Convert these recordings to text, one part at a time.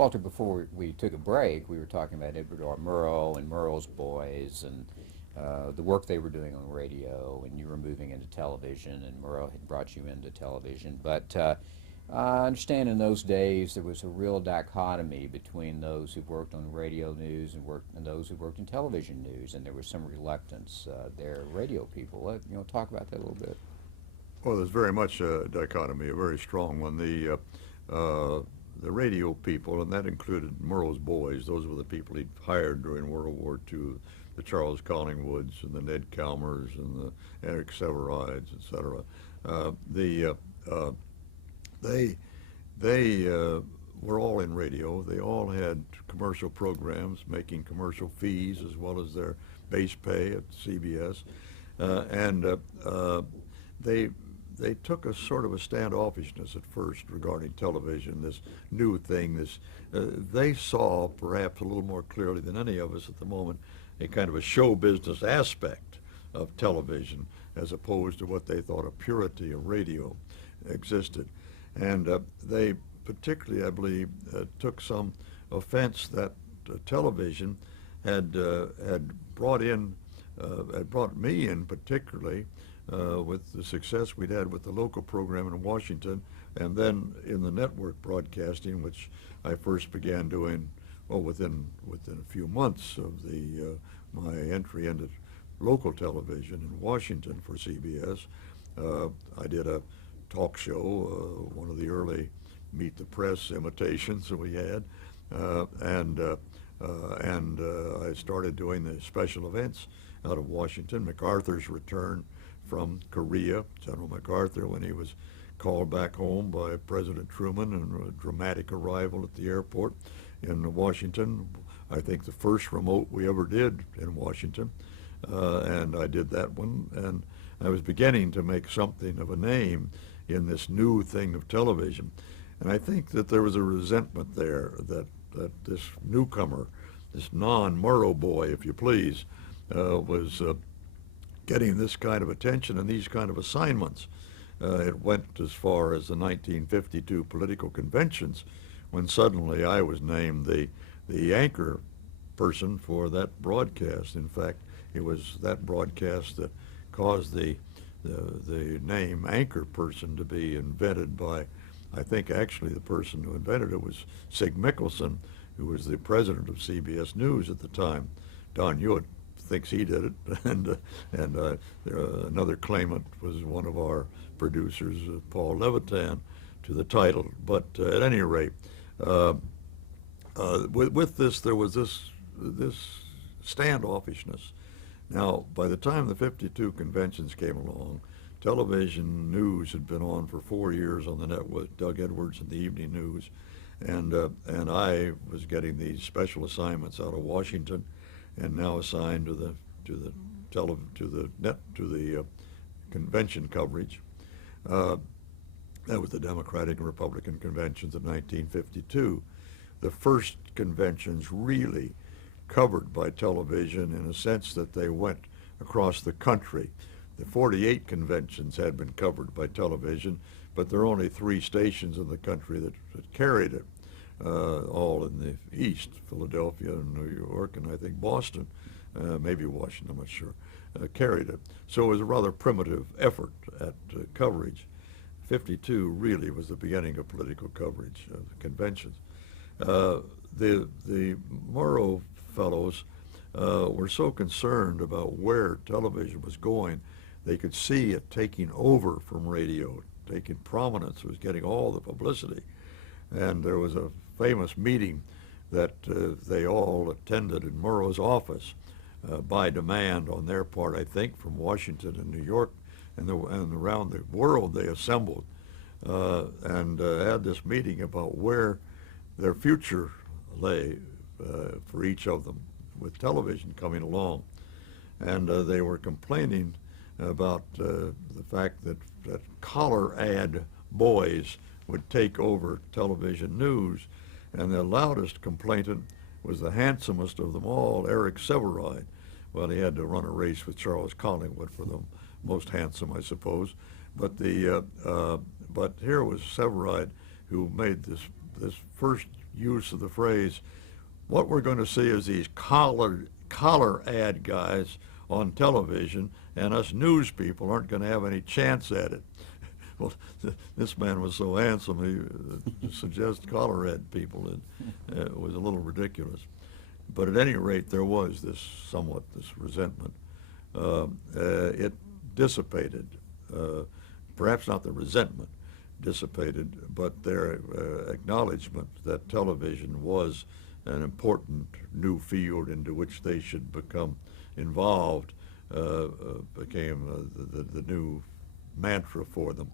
Walter, before we took a break, we were talking about Edward R. Murrow and Murrow's Boys and the work they were doing on radio, and you were moving into television, and Murrow had brought you into television. But I understand in those days there was a real dichotomy between those who worked on radio news and those who worked in television news, and there was some reluctance there. Radio people, talk about that a little bit. Well, there's very much a dichotomy, a very strong one. The radio people, and that included Murrow's Boys. Those were the people he'd hired during World War II, the Charles Collingwoods and the Ned Calmers and the Eric Severides, etc. They were all in radio. They all had commercial programs, making commercial fees as well as their base pay at CBS, they took a sort of a standoffishness at first regarding television, this new thing. They saw, perhaps a little more clearly than any of us at the moment, a kind of a show business aspect of television as opposed to what they thought a purity of radio existed. And they particularly, I believe, took some offense that television had brought me in particularly with the success we'd had with the local program in Washington, and then in the network broadcasting, which I first began doing, within a few months of my entry into local television in Washington for CBS. I did a talk show, one of the early Meet the Press imitations that we had, and I started doing the special events out of Washington. MacArthur's return from Korea, General MacArthur, when he was called back home by President Truman, and a dramatic arrival at the airport in Washington. I think the first remote we ever did in Washington, and I did that one, and I was beginning to make something of a name in this new thing of television. And I think that there was a resentment there that this newcomer, this non-Murrow boy, if you please, was getting this kind of attention and these kind of assignments. It went as far as the 1952 political conventions, when suddenly I was named the anchor person for that broadcast. In fact, it was that broadcast that caused the name anchor person to be invented by, I think actually the person who invented it was Sig Mickelson, who was the president of CBS News at the time. Don Hewitt thinks he did it, and another claimant was one of our producers, Paul Levitan, to the title. But at any rate, with this, there was this standoffishness. Now, by the time the 52 conventions came along, television news had been on for 4 years on the net with Doug Edwards and the Evening News, and I was getting these special assignments out of Washington, and now assigned to the convention coverage. That was the Democratic and Republican conventions of 1952. The first conventions really covered by television, in a sense that they went across the country. The 48 conventions had been covered by television, but there are only 3 stations in the country that carried it, all in the East, Philadelphia and New York, and I think Boston, maybe Washington, I'm not sure, carried it. So it was a rather primitive effort at coverage. 52 really was the beginning of political coverage of the conventions. The Murrow fellows were so concerned about where television was going. They could see it taking over from radio, taking prominence. It was getting all the publicity. And there was a famous meeting that they all attended in Murrow's office by demand on their part, I think, from Washington and New York, and around the world they assembled and had this meeting about where their future lay for each of them with television coming along. And they were complaining about the fact that collar ad boys would take over television news, and the loudest complainant was the handsomest of them all, Eric Severide. Well, he had to run a race with Charles Collingwood for the most handsome, I suppose. But here was Severide, who made this first use of the phrase, what we're going to see is these collar ad guys on television, and us news people aren't going to have any chance at it. Well, this man was so handsome, he suggest collar ad people. It was a little ridiculous. But at any rate, there was this resentment. It dissipated, perhaps not the resentment dissipated, but their acknowledgement that television was an important new field into which they should become involved became the new mantra for them.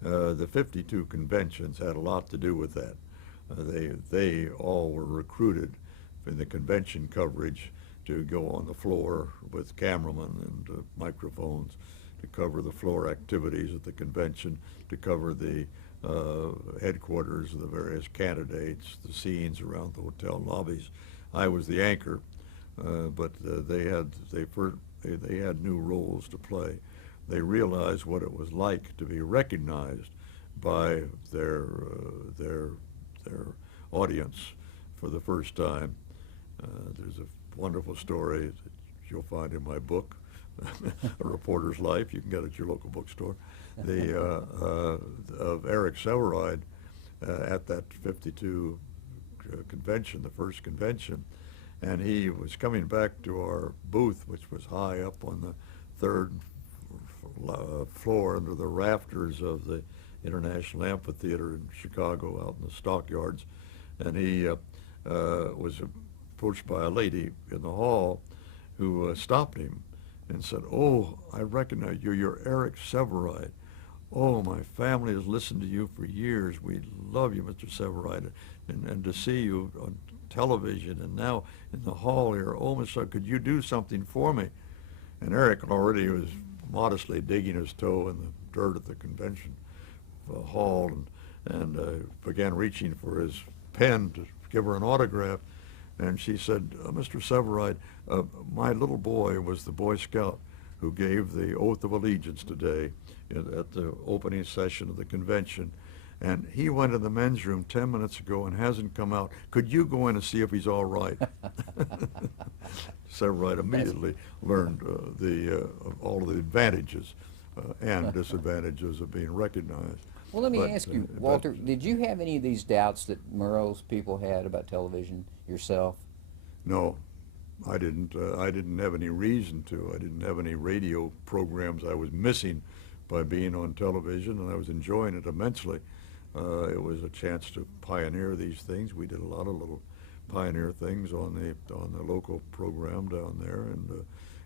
The 52 conventions had a lot to do with that. They all were recruited in the convention coverage to go on the floor with cameramen and microphones to cover the floor activities at the convention, to cover the headquarters of the various candidates, the scenes around the hotel lobbies. I was the anchor, but they had new roles to play. They realized what it was like to be recognized by their audience for the first time. There's a wonderful story that you'll find in my book, A Reporter's Life. You can get it at your local bookstore. Of Eric Severide at that 52 convention, the first convention, and he was coming back to our booth, which was high up on the third floor under the rafters of the International Amphitheater in Chicago, out in the stockyards, and he was approached by a lady in the hall who stopped him and said, "Oh, I recognize you. You're Eric Severide. Oh, my family has listened to you for years. We love you, Mr. Severide, and to see you on television and now in the hall here. Oh, Mr. Could you do something for me?" And Eric already was modestly digging his toe in the dirt at the convention hall and began reaching for his pen to give her an autograph. And she said, "Mr. Severide, my little boy was the Boy Scout who gave the oath of allegiance today at the opening session of the convention. And he went in the men's room 10 minutes ago and hasn't come out. Could you go in and see if he's all right?" Severide immediately learned all of the advantages and disadvantages of being recognized. Well, let me ask you, Walter, did you have any of these doubts that Murrow's people had about television yourself? No, I didn't. I didn't have any reason to. I didn't have any radio programs I was missing by being on television, and I was enjoying it immensely. It was a chance to pioneer these things. We did a lot of little pioneer things on the local program down there and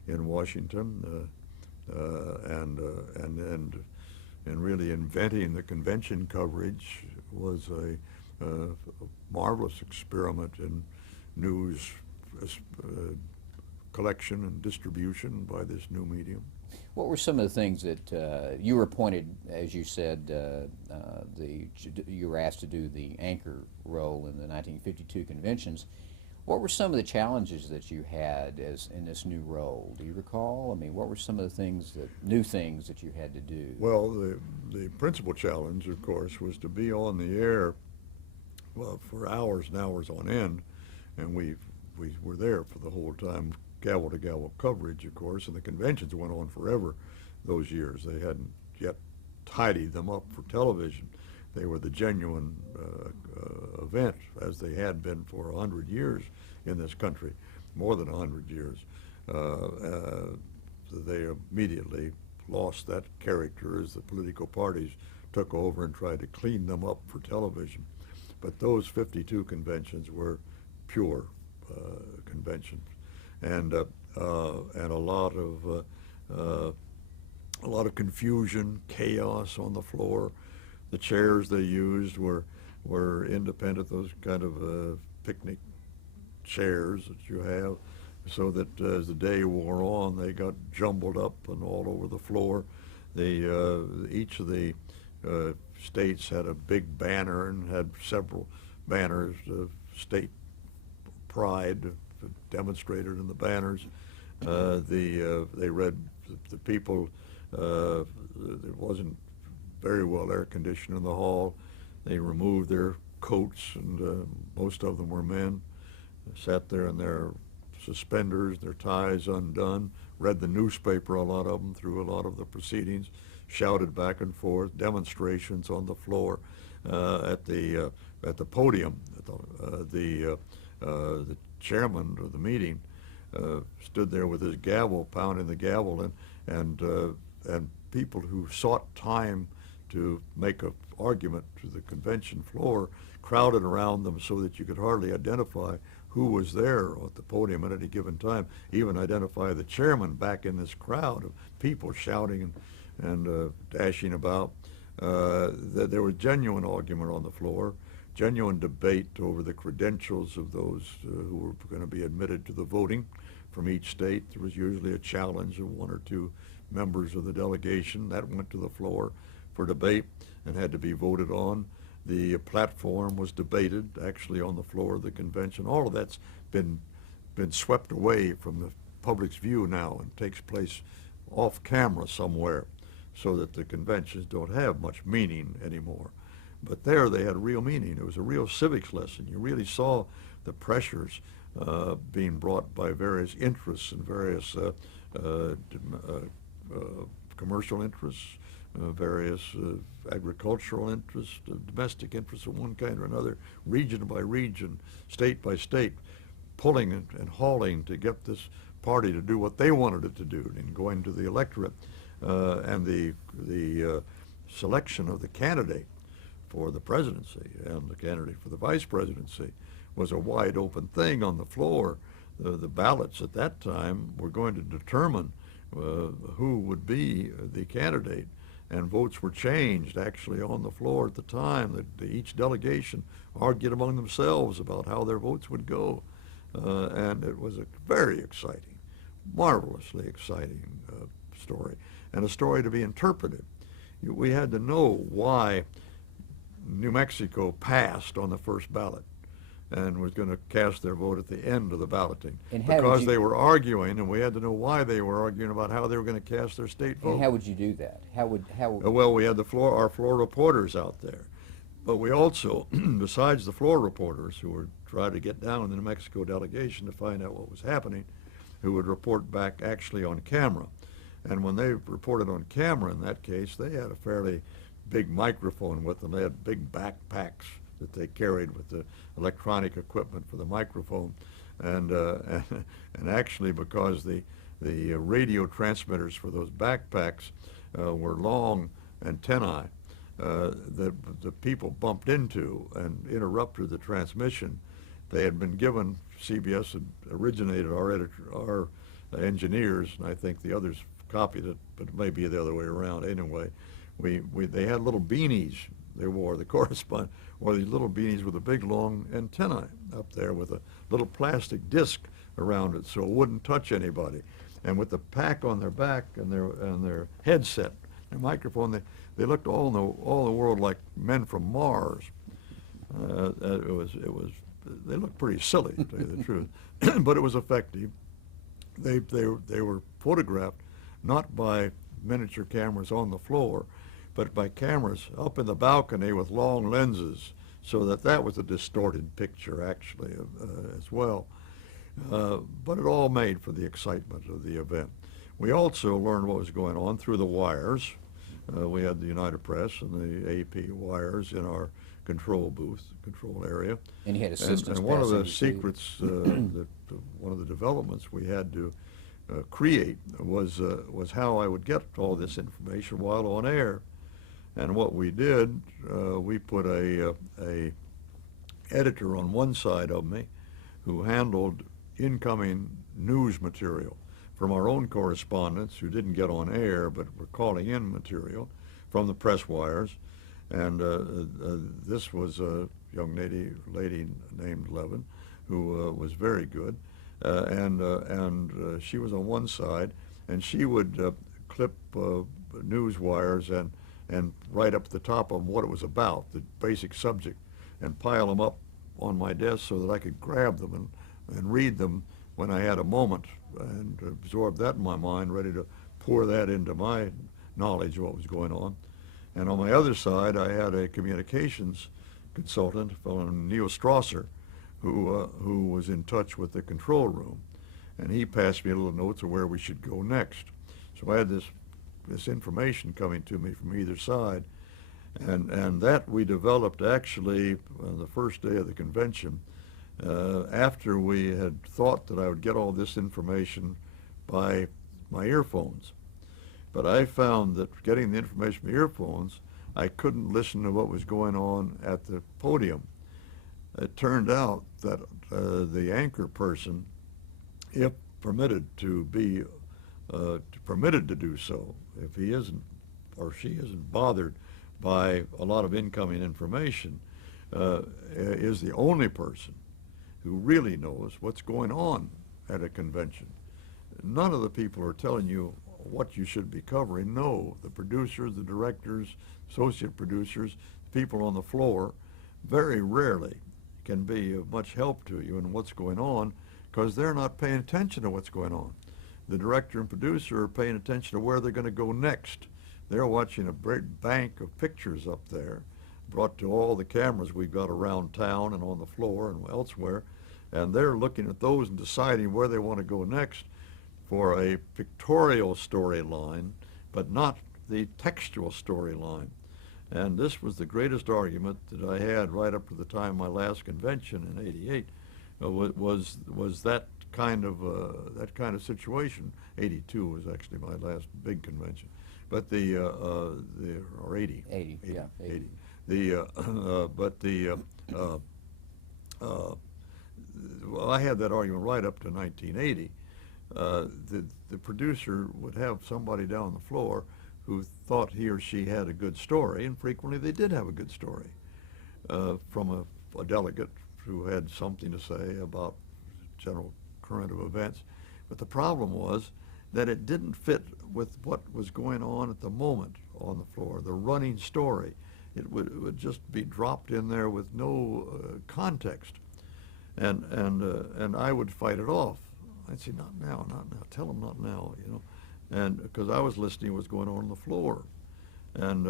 in Washington, and really inventing the convention coverage was a marvelous experiment in news collection and distribution by this new medium. What were some of the things that you were appointed, as you said, you were asked to do the anchor role in the 1952 conventions. What were some of the challenges that you had in this new role? Do you recall? I mean, what were some of the new things that you had to do? Well, the principal challenge, of course, was to be on the air for hours and hours on end, and we were there for the whole time, gavel to gavel coverage, of course, and the conventions went on forever those years. They hadn't yet tidied them up for television. They were the genuine event, as they had been for 100 years in this country, more than 100 years. They immediately lost that character as the political parties took over and tried to clean them up for television. But those 52 conventions were pure conventions, and a lot of confusion, chaos on the floor. The chairs they used were independent, those kind of picnic chairs that you have, so that as the day wore on, they got jumbled up and all over the floor. Each of the states had a big banner and had several banners of state pride demonstrated in the banners. They read the people. There wasn't very well air conditioned in the hall. They removed their coats, and most of them were men. They sat there in their suspenders, their ties undone, read the newspaper, a lot of them, through a lot of the proceedings, shouted back and forth, demonstrations on the floor, at the podium. The chairman of the meeting stood there with his gavel, pounding the gavel, and people who sought time to make an argument to the convention floor crowded around them so that you could hardly identify who was there at the podium at any given time, even identify the chairman back in this crowd of people shouting and dashing about. There was genuine argument on the floor, genuine debate over the credentials of those who were going to be admitted to the voting from each state. There was usually a challenge of one or two members of the delegation. That went to the floor for debate and had to be voted on. The platform was debated actually on the floor of the convention. All of that's been swept away from the public's view now and takes place off camera somewhere, so that the conventions don't have much meaning anymore. But there they had real meaning. It was a real civics lesson. You really saw the pressures being brought by various interests and various commercial interests, various agricultural interests, domestic interests of one kind or another, region by region, state by state, pulling and hauling to get this party to do what they wanted it to do in going to the electorate. And the selection of the candidate for the presidency and the candidate for the vice presidency was a wide open thing on the floor. The ballots at that time were going to determine who would be the candidate, and votes were changed actually on the floor at the time. That each delegation argued among themselves about how their votes would go, and it was a very exciting, marvelously exciting story, and a story to be interpreted. We had to know why New Mexico passed on the first ballot and was going to cast their vote at the end of the balloting, because they were arguing, and we had to know why they were arguing about how they were going to cast their state vote. And how would you do that? Well, we had our floor reporters out there, but we also, besides the floor reporters who were trying to get down in the New Mexico delegation to find out what was happening, who would report back actually on camera. And when they reported on camera, in that case, they had a fairly big microphone with them. They had big backpacks that they carried with the electronic equipment for the microphone. And actually, because the radio transmitters for those backpacks were long antennae, the people bumped into and interrupted the transmission. They had been given, CBS had originated our engineers, and I think the others copied it, but it may be the other way around. Anyway, they had little beanies they wore. The correspondent wore these little beanies with a big long antenna up there with a little plastic disc around it so it wouldn't touch anybody. And with the pack on their back and their headset, their microphone, they looked all in the world like men from Mars. They looked pretty silly, to tell you the truth, but it was effective. They were photographed not by miniature cameras on the floor, but by cameras up in the balcony with long lenses, so that was a distorted picture actually as well. But it all made for the excitement of the event. We also learned what was going on through the wires. We had the United Press and the AP wires in our control booth, control area. And you had assistants. And one of the secrets, one of the developments we had to create was how I would get all this information while on air. And what we did, we put a editor on one side of me who handled incoming news material from our own correspondents who didn't get on air but were calling in material from the press wires. And this was a young lady named Levin who was very good. And she was on one side, and she would clip news wires and write up at the top of them what it was about, the basic subject, and pile them up on my desk so that I could grab them and read them when I had a moment and absorb that in my mind, ready to pour that into my knowledge of what was going on. And on my other side, I had a communications consultant, a fellow named Neil Strasser, who was in touch with the control room, and he passed me a little notes of where we should go next. So I had this information coming to me from either side, and that we developed actually on the first day of the convention, after we had thought that I would get all this information by my earphones. But I found that getting the information from the earphones, I couldn't listen to what was going on at the podium. It turned out that the anchor person, if permitted to be permitted to do so, if he isn't or she isn't bothered by a lot of incoming information, is the only person who really knows what's going on at a convention. None of the people are telling you what you should be covering. No, the producers, the directors, associate producers, people on the floor very rarely can be of much help to you in what's going on, because they're not paying attention to what's going on. The director and producer are paying attention to where they're going to go next. They're watching a great bank of pictures up there, brought to all the cameras we've got around town and on the floor and elsewhere, and they're looking at those and deciding where they want to go next for a pictorial storyline, but not the textual storyline. And this was the greatest argument that I had right up to the time of my last convention in '88. Was that kind of situation. '82 was actually my last big convention, but or 80. 80, yeah, 80. Well, I had that argument right up to 1980. The producer would have somebody down the floor who thought he or she had a good story, and frequently they did have a good story, from a delegate who had something to say about general current of events. But the problem was that it didn't fit with what was going on at the moment on the floor, the running story. It would just be dropped in there with no context. And I would fight it off. I'd say, not now, not now, tell them not now, you know. And because I was listening to what's going on the floor. And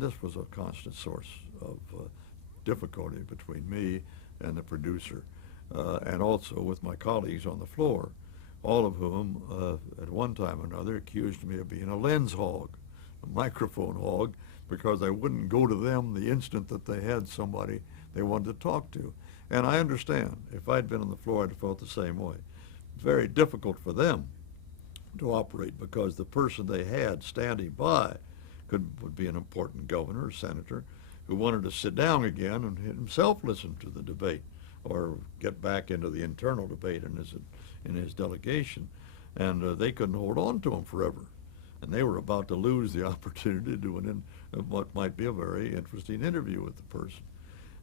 this was a constant source of difficulty between me and the producer, and also with my colleagues on the floor, all of whom at one time or another accused me of being a lens hog, a microphone hog, because I wouldn't go to them the instant that they had somebody they wanted to talk to. And I understand, if I'd been on the floor, I'd have felt the same way. It's very difficult for them to operate because the person they had standing by would be an important governor or senator who wanted to sit down again and himself listen to the debate or get back into the internal debate in his delegation. And they couldn't hold on to him forever. And they were about to lose the opportunity to do what might be a very interesting interview with the person.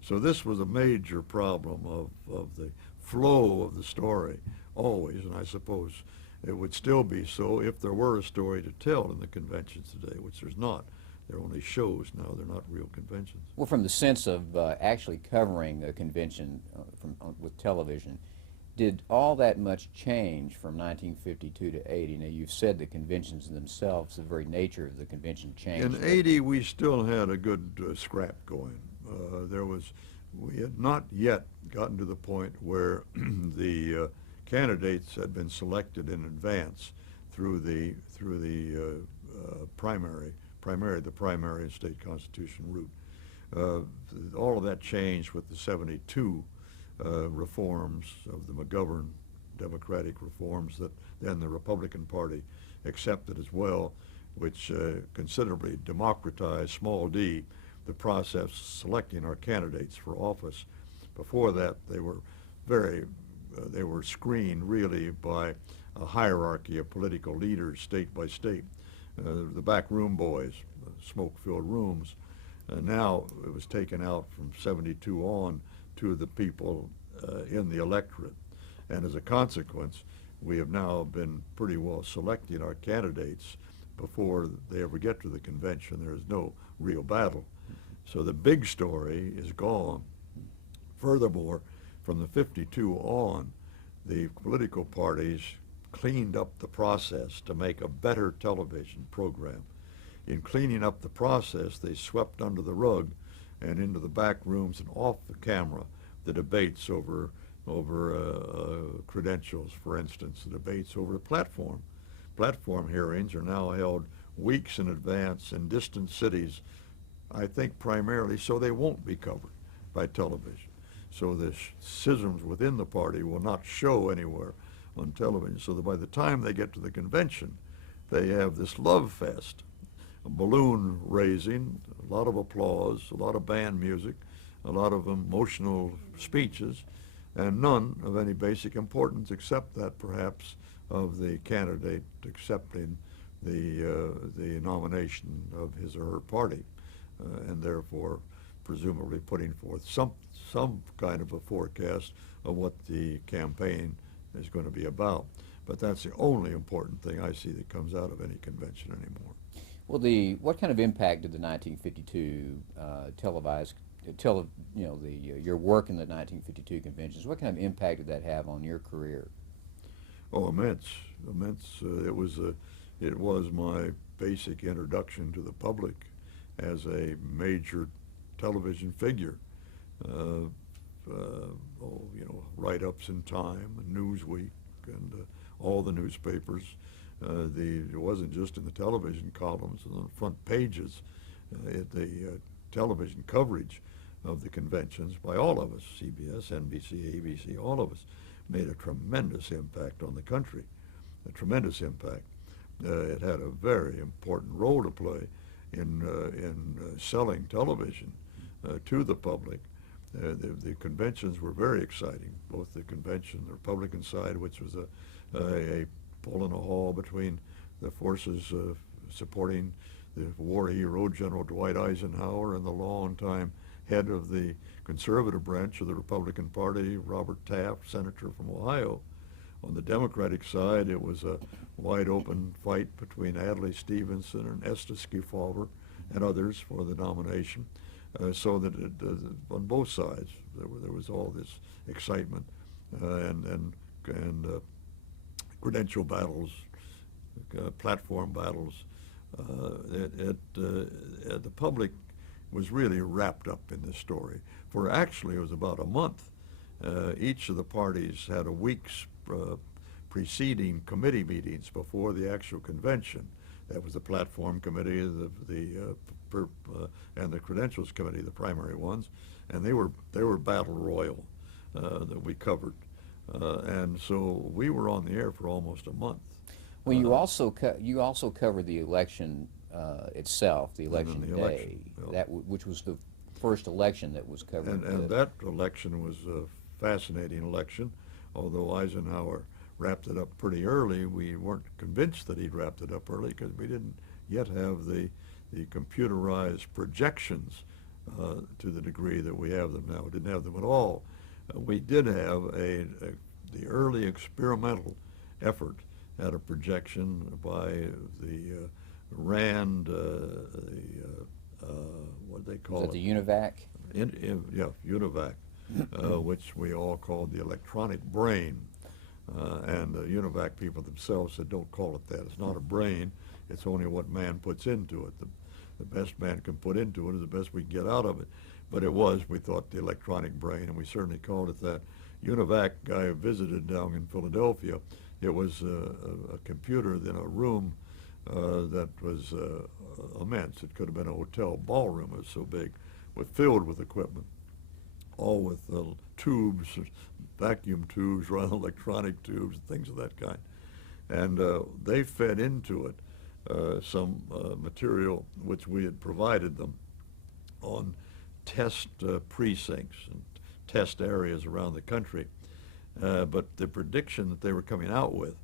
So this was a major problem of the flow of the story, always, and I suppose it would still be so if there were a story to tell in the conventions today, which there's not. They're only shows now, they're not real conventions. Well, from the sense of actually covering a convention with television, did all that much change from 1952 to 80? Now, you've said the conventions themselves, the very nature of the convention changed. In 80, we still had a good scrap going. We had not yet gotten to the point where the candidates had been selected in advance through the primary and state constitution route. All of that changed with the '72 reforms of the McGovern Democratic reforms that then the Republican Party accepted as well, which considerably democratized, small d, the process selecting our candidates for office. Before that, they were screened really by a hierarchy of political leaders, state by state. The backroom boys, smoke-filled rooms. Now it was taken out from '72 on to the people in the electorate. And as a consequence, we have now been pretty well selecting our candidates before they ever get to the convention. There is no real battle. So the big story is gone. Furthermore, from the '52 on, the political parties cleaned up the process to make a better television program. In cleaning up the process, they swept under the rug and into the back rooms and off the camera, the debates over credentials, for instance, the debates over the platform. Platform hearings are now held weeks in advance in distant cities, I think primarily so they won't be covered by television. So the schisms within the party will not show anywhere on television, so that by the time they get to the convention, they have this love fest, a balloon raising, a lot of applause, a lot of band music, a lot of emotional speeches, and none of any basic importance except that perhaps of the candidate accepting the nomination of his or her party, and therefore presumably putting forth some kind of a forecast of what the campaign is going to be about. But that's the only important thing I see that comes out of any convention anymore. Well, what kind of impact did the 1952 televised, your work in the 1952 conventions, what kind of impact did that have on your career? Oh, immense, immense. It was my basic introduction to the public as a major television figure. Write-ups in Time and Newsweek and all the newspapers. It wasn't just in the television columns and on the front pages. The television coverage of the conventions by all of us, CBS, NBC, ABC, all of us, made a tremendous impact on the country, a tremendous impact. It had a very important role to play in selling television to the public. The conventions were very exciting, both the convention, the Republican side, which was a bull in a hall between the forces supporting the war hero, General Dwight Eisenhower, and the longtime head of the conservative branch of the Republican Party, Robert Taft, senator from Ohio. On the Democratic side, it was a wide-open fight between Adlai Stevenson and Estes Kefauver and others for the nomination. So that on both sides there was all this excitement and credential battles, platform battles. The public was really wrapped up in this story. For actually it was about a month. Each of the parties had a week's preceding committee meetings before the actual convention. That was the platform committee, and the credentials committee, the primary ones, and they were battle royal that we covered, and so we were on the air for almost a month. Well, you also covered the election itself, the election the day, election, yeah. which was the first election that was covered. And that election was a fascinating election, although Eisenhower wrapped it up pretty early. We weren't convinced that he'd wrapped it up early because we didn't yet have the computerized projections to the degree that we have them now. We didn't have them at all. We did have the early experimental effort at a projection by the RAND, what do they call it? The UNIVAC? Yeah, UNIVAC, which we all called the electronic brain. And the UNIVAC people themselves said, don't call it that. It's not a brain. It's only what man puts into it. The best man can put into it is the best we can get out of it. But it was, we thought, the electronic brain, and we certainly called it that. UNIVAC guy visited down in Philadelphia. It was a computer in a room that was immense. It could have been a hotel ballroom. It was so big, filled with equipment, all with tubes, vacuum tubes, rather electronic tubes, things of that kind. And they fed into it some material which we had provided them on test precincts and test areas around the country. But the prediction that they were coming out with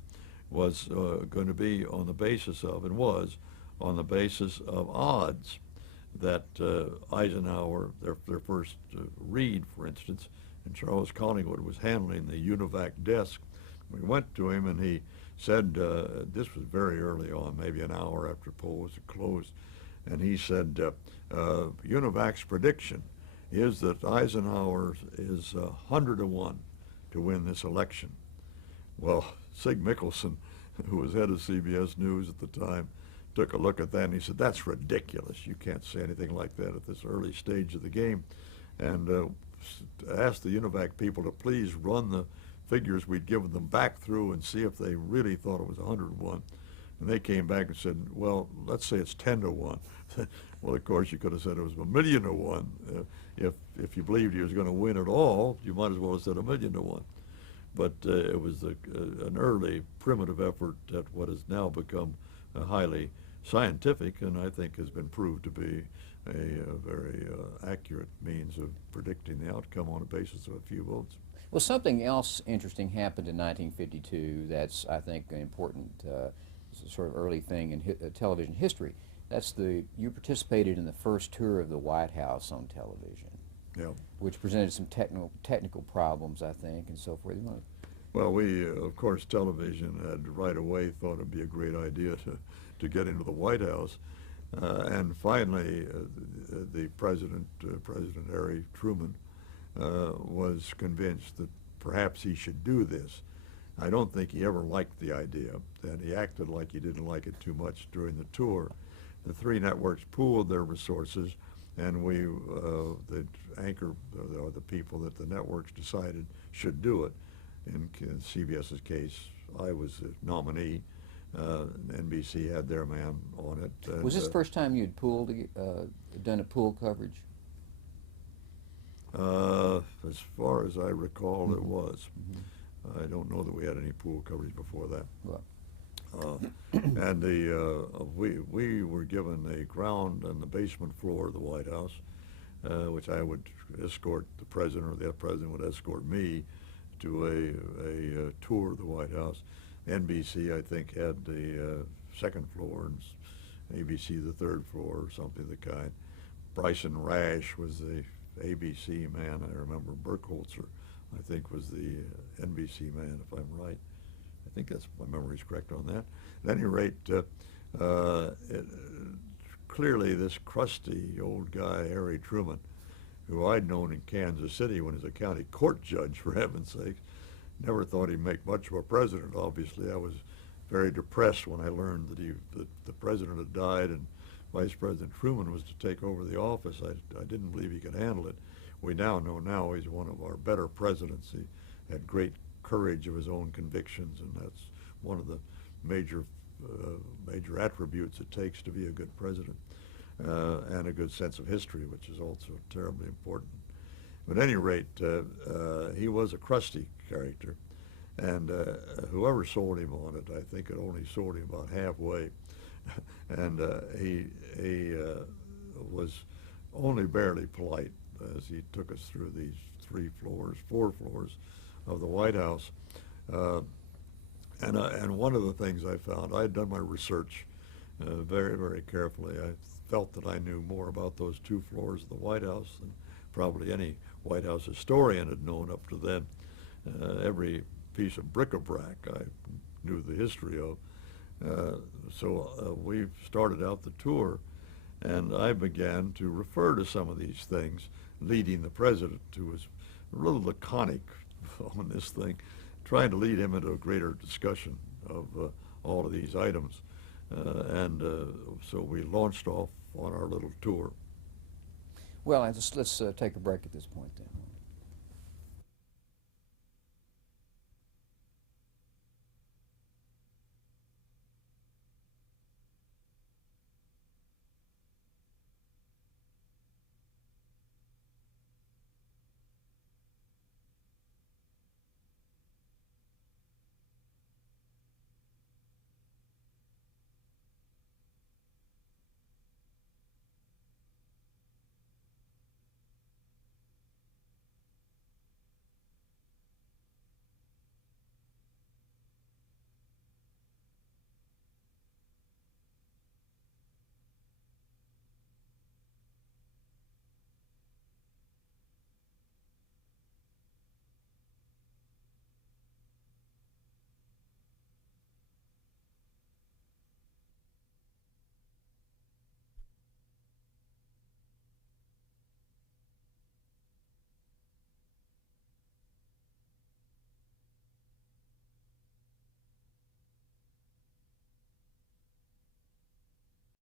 was going to be on the basis of, and was on the basis of odds that Eisenhower, their first read, for instance, and Charles Collingwood was handling the UNIVAC desk. We went to him and he said, this was very early on, maybe an hour after polls had closed, and he said, UNIVAC's prediction is that Eisenhower is 100-1 to win this election. Well, Sig Mickelson, who was head of CBS News at the time, took a look at that and he said, "That's ridiculous. You can't say anything like that at this early stage of the game." And asked the UNIVAC people to please run the figures we'd given them back through and see if they really thought it was 101. And they came back and said, "Well, let's say it's 10-1. Well, of course, you could have said it was 1,000,000-1. If you believed he was going to win at all, you might as well have said 1,000,000-1. But it was an early primitive effort at what has now become highly scientific, and I think has been proved to be a very accurate means of predicting the outcome on the basis of a few votes. Well, something else interesting happened in 1952 that's, I think, an important sort of early thing in television history. That's you participated in the first tour of the White House on television. Yeah. Which presented some technical problems, I think, and so forth. Well, we, of course, television had right away thought it'd be a great idea to get into the White House. And finally, the President Harry Truman, was convinced that perhaps he should do this. I don't think he ever liked the idea, and he acted like he didn't like it too much during the tour. The three networks pooled their resources, and the anchor, or the people that the networks decided should do it. In CBS's case, I was the nominee. NBC had their man on it. And, was this the first time you'd done a pool coverage? As far as I recall, it was. Mm-hmm. I don't know that we had any pool coverage before that. Well. And we were given a ground on the basement floor of the White House, which I would escort the president, or the president would escort me to a tour of the White House. NBC, I think, had the second floor, and ABC the third floor, or something of the kind. Bryson Rash was the ABC man. I remember Burkholzer, I think, was the NBC man, if I'm right. I think that's, my memory's correct on that. At any rate, clearly this crusty old guy, Harry Truman, who I'd known in Kansas City when he was a county court judge, for heaven's sake, never thought he'd make much of a president. Obviously, I was very depressed when I learned that the president had died and Vice President Truman was to take over the office. I didn't believe he could handle it. We now know he's one of our better presidents. He had great courage of his own convictions, and that's one of the major attributes it takes to be a good president, and a good sense of history, which is also terribly important. But at any rate, he was a crusty character, and whoever sold him on it, I think it only sold him about halfway, and he was only barely polite as he took us through these four floors of the White House. And one of the things I found, I had done my research very, very carefully. I felt that I knew more about those two floors of the White House than probably any White House historian had known up to then. Every piece of bric-a-brac I knew the history of. So we started out the tour, and I began to refer to some of these things, leading the president, who was a little laconic on this thing, trying to lead him into a greater discussion of all of these items. So we launched off on our little tour. Well, let's take a break at this point then.